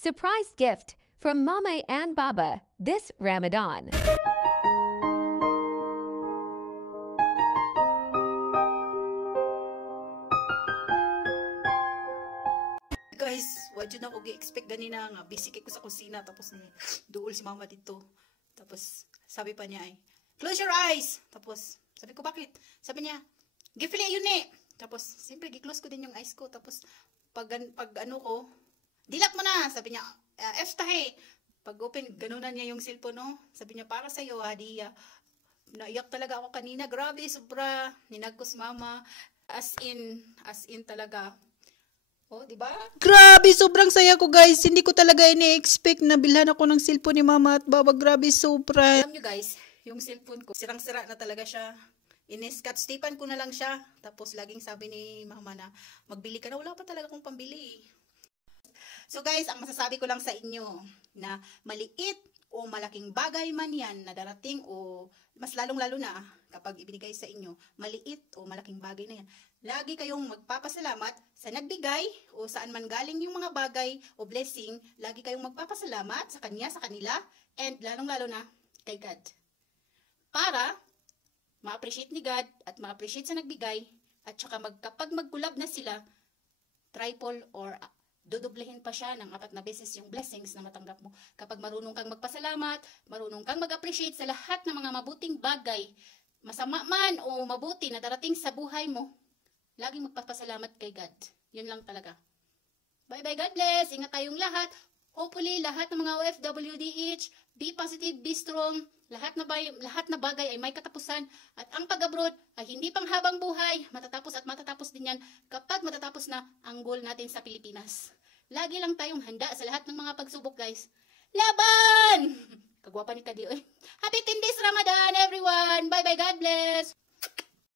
Surprise gift from Mama and Baba this Ramadan. Guys, wad yun ako gi-expect ganina nga busy kay ko sa kusina tapos duol si mama dito. Tapos sabi pa niya ay, close your eyes. Tapos sabi ko bakit? Sabi niya, gifili yun eh. Tapos siyempre gi-close ko din yung eyes ko. Tapos pag ano ko, dilak mo na. Sabi niya, eftahe. Pag open, ganunan niya yung cellphone, no? Sabi niya, para sa'yo, hadiya. Naiyak talaga ako kanina. Grabe, sobra. Ninag ko si mama. As in talaga. Oh, di ba? Grabe, sobrang saya ko, guys. Hindi ko talaga ini-expect na bilhan ako ng cellphone ni mama at baba. Grabe, sobra. Alam nyo, guys, yung cellphone ko, sirang-sira na talaga siya. Inis-cut-stipan ko na lang siya. Tapos, laging sabi ni mama na, magbili ka na. Wala pa talaga akong pambili. So, guys, ang masasabi ko lang sa inyo, na maliit o malaking bagay man yan na darating o mas lalong-lalo na kapag ibinigay sa inyo, maliit o malaking bagay na yan. Lagi kayong magpapasalamat sa nagbigay o saan man galing yung mga bagay o blessing. Lagi kayong magpapasalamat sa kanya, sa kanila, and lalong-lalo na kay God. Para ma-appreciate ni God at ma-appreciate sa nagbigay at saka kapag mag-collab na sila, triple or dodoblehin pa siya ng 4 na beses yung blessings na matanggap mo. Kapag marunong kang magpasalamat, marunong kang mag-appreciate sa lahat ng mga mabuting bagay, masama man o mabuti na darating sa buhay mo, laging magpapasalamat kay God. Yun lang talaga. Bye-bye, God bless. Ingat tayong lahat. Hopefully, lahat ng mga OFWDH, be positive, be strong. Lahat na bagay ay may katapusan. At ang pag-abroad ay hindi pang habang buhay. Matatapos at matatapos din yan kapag matatapos na ang goal natin sa Pilipinas. Lagi lang tayong handa sa lahat ng mga pagsubok, guys. Laban! Kagwapa ni Kadi. Happy 10 days Ramadan, everyone! Bye-bye, God bless!